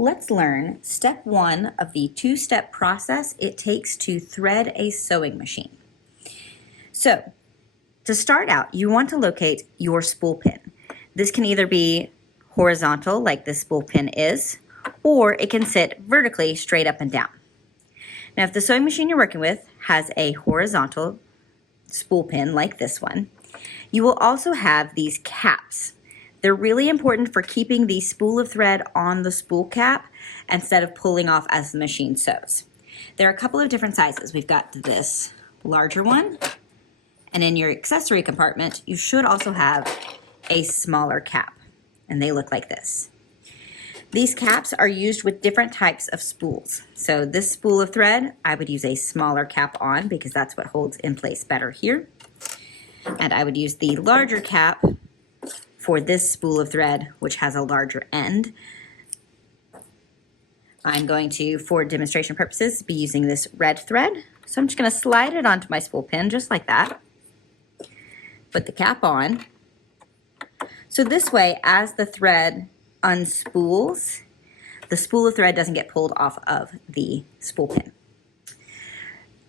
Let's learn step 1 of the two-step process it takes to thread a sewing machine. So, to start out, you want to locate your spool pin. This can either be horizontal, like this spool pin is, or it can sit vertically straight up and down. Now, if the sewing machine you're working with has a horizontal spool pin like this one, you will also have these caps. They're really important for keeping the spool of thread on the spool cap instead of pulling off as the machine sews. There are a couple of different sizes. We've got this larger one, and in your accessory compartment, you should also have a smaller cap, and they look like this. These caps are used with different types of spools. So this spool of thread, I would use a smaller cap on because that's what holds in place better here. And I would use the larger cap for this spool of thread, which has a larger end. I'm going to, for demonstration purposes, be using this red thread. So I'm just going to slide it onto my spool pin just like that. Put the cap on. So this way, as the thread unspools, the spool of thread doesn't get pulled off of the spool pin.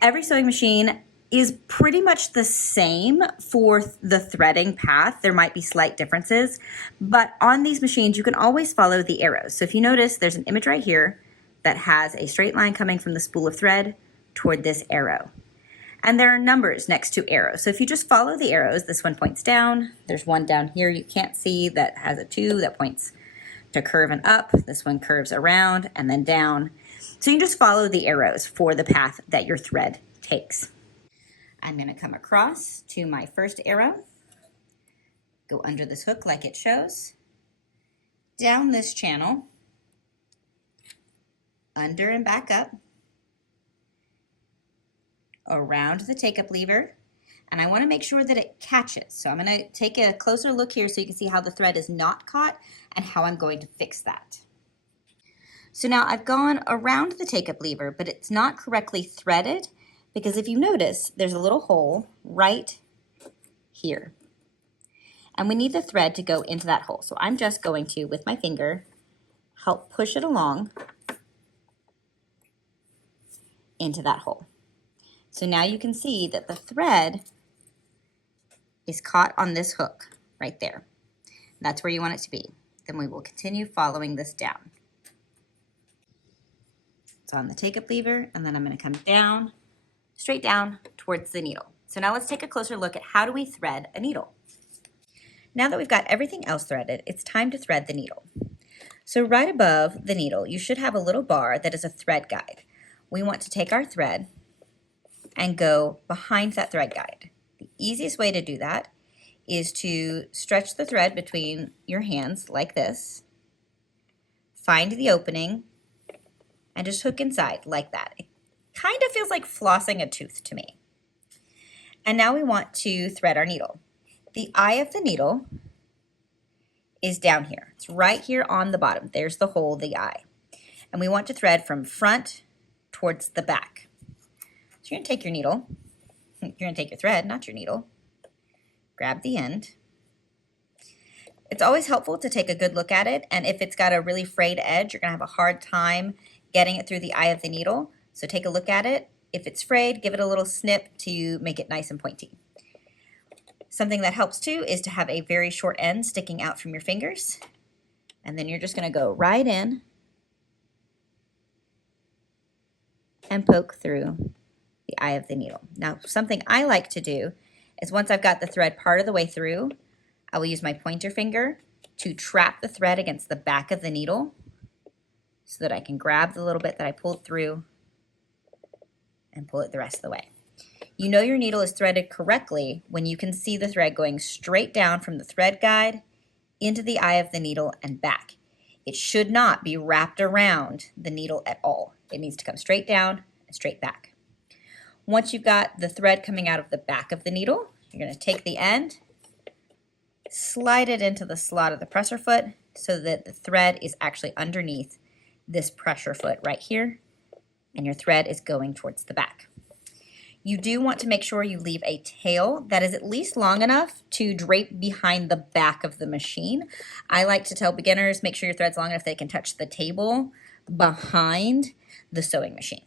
Every sewing machine is pretty much the same for the threading path. There might be slight differences, but on these machines, you can always follow the arrows. So if you notice, there's an image right here that has a straight line coming from the spool of thread toward this arrow. And there are numbers next to arrows. So if you just follow the arrows, this one points down. There's one down here you can't see that has a 2 that points to curve and up. This one curves around and then down. So you just follow the arrows for the path that your thread takes. I'm going to come across to my first arrow, go under this hook like it shows, down this channel, under and back up, around the take-up lever, and I want to make sure that it catches. So I'm going to take a closer look here so you can see how the thread is not caught and how I'm going to fix that. So now I've gone around the take-up lever, but it's not correctly threaded, because if you notice, there's a little hole right here. And we need the thread to go into that hole. So I'm just going to, with my finger, help push it along into that hole. So now you can see that the thread is caught on this hook right there. That's where you want it to be. Then we will continue following this down. It's on the take-up lever, and then I'm going to come down, straight down towards the needle. So now let's take a closer look at how do we thread a needle. Now that we've got everything else threaded, it's time to thread the needle. So right above the needle, you should have a little bar that is a thread guide. We want to take our thread and go behind that thread guide. The easiest way to do that is to stretch the thread between your hands like this, find the opening, and just hook inside like that. It kind of feels like flossing a tooth to me. And now we want to thread our needle. The eye of the needle is down here. It's right here on the bottom. There's the hole, the eye. And we want to thread from front towards the back. So you're going to take your needle. You're going to take your thread, not your needle. Grab the end. It's always helpful to take a good look at it, and if it's got a really frayed edge, you're going to have a hard time getting it through the eye of the needle. So take a look at it. If it's frayed, give it a little snip to make it nice and pointy. Something that helps too is to have a very short end sticking out from your fingers. And then you're just going to go right in and poke through the eye of the needle. Now, something I like to do is once I've got the thread part of the way through, I will use my pointer finger to trap the thread against the back of the needle so that I can grab the little bit that I pulled through and pull it the rest of the way. You know your needle is threaded correctly when you can see the thread going straight down from the thread guide into the eye of the needle and back. It should not be wrapped around the needle at all. It needs to come straight down and straight back. Once you've got the thread coming out of the back of the needle, you're going to take the end, slide it into the slot of the presser foot so that the thread is actually underneath this pressure foot right here, and your thread is going towards the back. You do want to make sure you leave a tail that is at least long enough to drape behind the back of the machine. I like to tell beginners, make sure your thread's long enough they can touch the table behind the sewing machine.